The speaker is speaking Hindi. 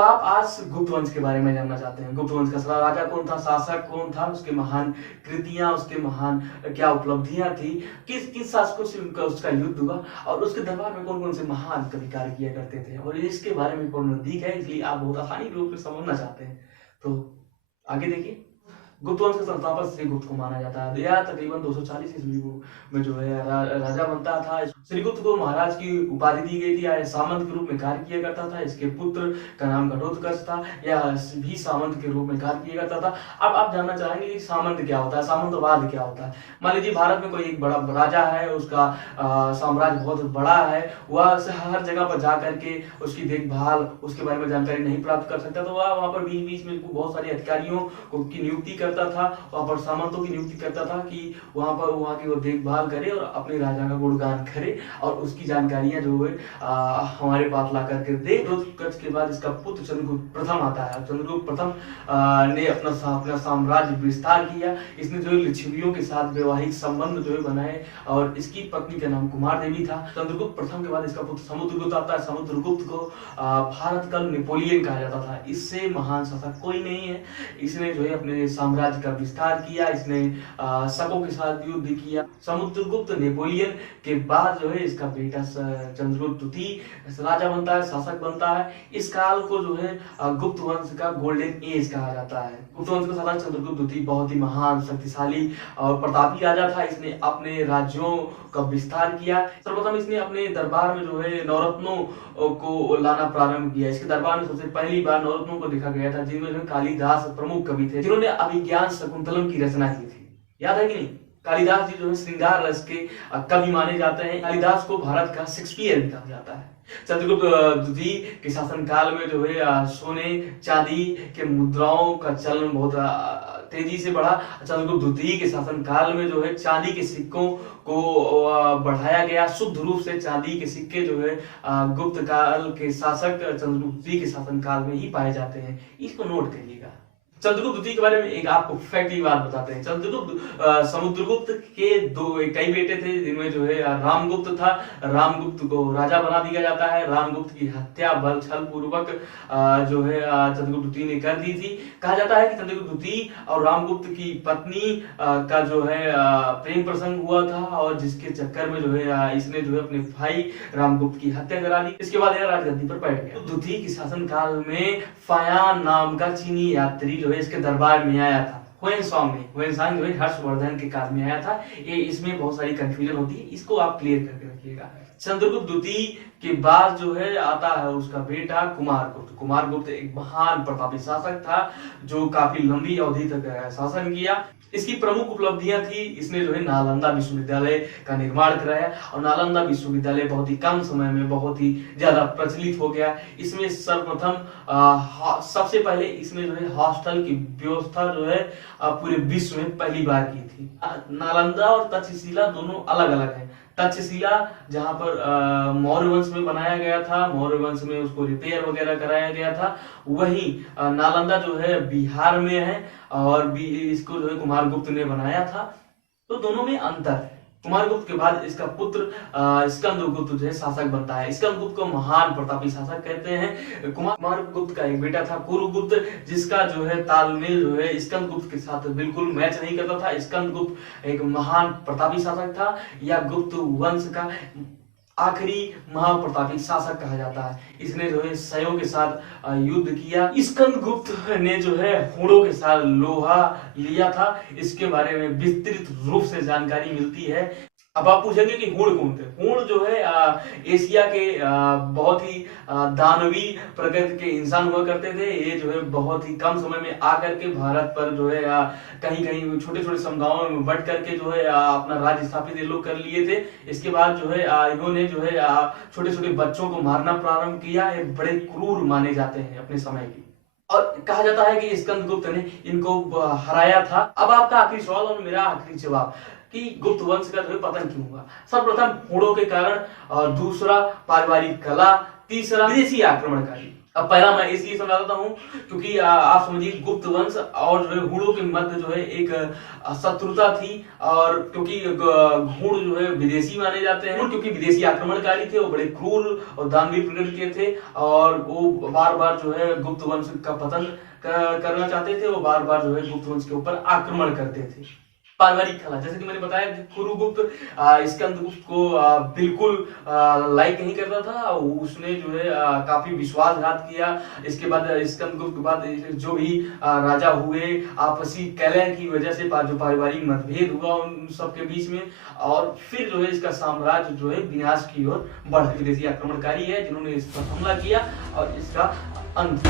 आप आज गुप्त वंश के बारे में जानना चाहते हैं। गुप्त वंश का राजा कौन था, शासक कौन था, उसके महान कृतियां, उसके महान क्या उपलब्धियां थी, किस किस शासकों से उसका युद्ध हुआ और उसके दरबार में कौन कौन से महान कवि कार्य किया करते थे, और इसके बारे में कौन नजदीक है, इसलिए आप बहुत आसानी रूप से समझना चाहते हैं। तो आगे देखिए। गुप्त वंश का संस्थापक श्रीगुप्त को माना जाता है। यह तकरीबन 240 ईस्वी में जो है राजा बनता था। श्रीगुप्त को महाराज की उपाधि दी गई थी। यह सामंत के रूप में कार्य किया करता था। इसके पुत्र का नाम घटोत्कच था। यह भी सामंत के रूप में कार्य किया करता था। अब आप जानना चाहेंगे कि सामंत क्या होता है, सामंतवाद क्या होता है। मान लीजिए भारत में कोई एक बड़ा राजा है, उसका साम्राज्य बहुत बड़ा है, वह हर जगह पर जा करके उसकी देखभाल, उसके बारे में जानकारी नहीं प्राप्त कर सकता, तो वह वहां पर बीच बीच में बहुत सारे अधिकारियों की नियुक्ति करता था, वहां पर सामंतों की नियुक्ति करता था कि वहां पर वहां की वो देखभाल करे और अपने राजा का गुणगान करे और उसकी जानकारियां जो है हमारे पास ला करके दे। घटोत्कच के बाद इसका पुत्र चंद्रगुप्त प्रथम आता है। चंद्रगुप्त प्रथम ने अपना साम्राज्य विस्तार किया। इसने जो लिच्छवियों के साथ वैवाहिक संबंध जो है बनाए और इसकी पत्नी का नाम कुमार देवी था। चंद्रगुप्त प्रथम के बाद इसका पुत्र समुद्रगुप्त आता है। समुद्रगुप्त को भारत का नेपोलियन कहा जाता था। इससे महान शासक कोई नहीं है। इसने जो है अपने साम्राज्य का विस्तार किया। इसने शकों के साथ युद्ध किया। समुद्रगुप्त नेपोलियन के बाद जो है इसका बेटा चंद्रगुप्त द्वितीय राजा बनता है, शासक बनता है। इस काल को जो है गुप्त वंश का गोल्डन एज कहा जाता है। गुप्त वंश का शासक चंद्रगुप्त द्वितीय बहुत ही महान, शक्तिशाली और प्रतापी राजा था। इसने अपने राज्यों का विस्तार किया। सर्वप्रथम इसने अपने दरबार में जो है नवरत्नों को लाना प्रारंभ किया। इसके दरबार में सबसे पहली बार नवरत्नों को देखा गया था, जिनमें जो कालिदास प्रमुख कवि थे, जिन्होंने अभिज्ञान शकुंतलम की रचना की थी। याद है कि नहीं? कालिदास जी जो है श्रृंगार रस के कवि माने जाते हैं। कालिदास को भारत का शेक्सपियर भी कहा जाता है। चंद्रगुप्त द्वितीय के शासन काल में जो है सोने चांदी के मुद्राओं का चलन बहुत तेजी से बढ़ा। चंद्रगुप्त द्वितीय के शासन काल में जो है चांदी के सिक्कों को बढ़ाया गया। शुद्ध रूप से चांदी के सिक्के जो है गुप्त काल के शासक चंद्रगुप्त द्वितीय के शासन काल में ही पाए जाते हैं। इसको नोट करिएगा। चंद्रगुप्त द्वितीय के बारे में एक आपको फैक्ट की बात बताते हैं। समुद्रगुप्त के कई बेटे थे, जिनमें जो है रामगुप्त था। रामगुप्त को राजा बना दिया जाता है। रामगुप्त की हत्या बल छल पूर्वक जो है चंद्रगुप्त द्वितीय ने कर दी थी। कहा जाता है कि चंद्रगुप्त द्वितीय और रामगुप्त की पत्नी का जो है प्रेम प्रसंग हुआ था और जिसके चक्कर में जो है इसने जो है अपने भाई रामगुप्त की हत्या करा दी। इसके बाद यह राजगद्दी पर बैठ गया। द्वितीय के शासन काल में फायान नाम का चीनी यात्री जो है इसके दरबार में आया था। हुएनसांग जो है हर्षवर्धन के काल में आया था। ये इसमें बहुत सारी कंफ्यूजन होती है, इसको आप क्लियर करके रखिएगा। चंद्रगुप्त द्वितीय के बाद जो है आता है उसका बेटा कुमारगुप्त। कुमारगुप्त एक महान प्रतापी शासक था जो काफी लंबी अवधि तक शासन किया। इसकी प्रमुख उपलब्धियां थी, इसने जो है नालंदा विश्वविद्यालय का निर्माण कराया और नालंदा विश्वविद्यालय बहुत ही कम समय में बहुत ही ज्यादा प्रचलित हो गया। इसमें सर्वप्रथम सबसे पहले इसमें जो है हॉस्टल की व्यवस्था जो है पूरे विश्व में पहली बार की थी। नालंदा और तक्षशिला दोनों अलग अलग है। तक्षशिला जहां पर मौर्य वंश में बनाया गया था, मौर्य वंश में उसको रिपेयर वगैरह कराया गया था। वहीं नालंदा जो है बिहार में है और इसको जो है कुमारगुप्त ने बनाया था। तो दोनों में अंतर है। कुमारगुप्त के बाद इसका पुत्र स्कंदगुप्त जो है शासक बनता है। स्कंदगुप्त को महान प्रतापी शासक कहते हैं। कुमारगुप्त का एक बेटा था कुरुगुप्त, जिसका जो है तालमेल जो है स्कंदगुप्त के साथ बिल्कुल मैच नहीं करता था। स्कंदगुप्त एक महान प्रतापी शासक था या गुप्त वंश का आखिरी महाप्रतापी शासक कहा जाता है। इसने जो है शयों के साथ युद्ध किया। स्कंदगुप्त ने जो है हूणों के साथ लोहा लिया था। इसके बारे में विस्तृत रूप से जानकारी मिलती है। अब आप पूछेंगे कि हूण कौन थे? हूण जो है एशिया के बहुत ही दानवी प्रकृति के इंसान हुआ करते थे। ये जो है बहुत ही कम समय में आकर के भारत पर जो है कहीं कहीं छोटे छोटे समुदायों में बट करके जो है अपना राज्य स्थापित ये लोग कर लिए थे। इसके बाद जो है इन्होंने जो है छोटे छोटे बच्चों को मारना प्रारंभ किया। ये बड़े क्रूर माने जाते हैं अपने समय की, और कहा जाता है कि स्कंदगुप्त ने इनको हराया था। अब आपका आखिरी सवाल और मेरा आखिरी जवाब कि गुप्त वंश का जो है पतन क्यों हुआ? सर्वप्रथम हूणों के कारण, और दूसरा पारिवारिक कला, तीसरा विदेशी आक्रमणकारी। अब पहला मैं इसलिए समझाता हूँ क्योंकि आप समझिए गुप्त वंश और जो है हुणों के मध्य जो है एक शत्रुता थी। और क्योंकि हुण जो है विदेशी माने जाते हैं, क्योंकि विदेशी आक्रमणकारी थे, वो बड़े क्रूर और दानवीर प्रकृति के थे और वो बार बार जो है गुप्त वंश का पतन करना चाहते थे। वो बार बार जो है गुप्त वंश के ऊपर आक्रमण करते थे। पारिवारिक कला, जैसे कि मैंने बताया कि कुरुगुप्त स्कंदगुप्त को बिल्कुल लाइक नहीं करता था। उसने जो है काफी विश्वासघात किया। इसके बाद स्कंदगुप्त के बाद जो भी राजा हुए, आपसी कलह की वजह से जो पारिवारिक मतभेद हुआ उन सबके बीच में, और फिर जो है इसका साम्राज्य जो है विनाश की ओर बढ़, विदेशी आक्रमणकारी है जिन्होंने इस पर हमला किया और इसका अंत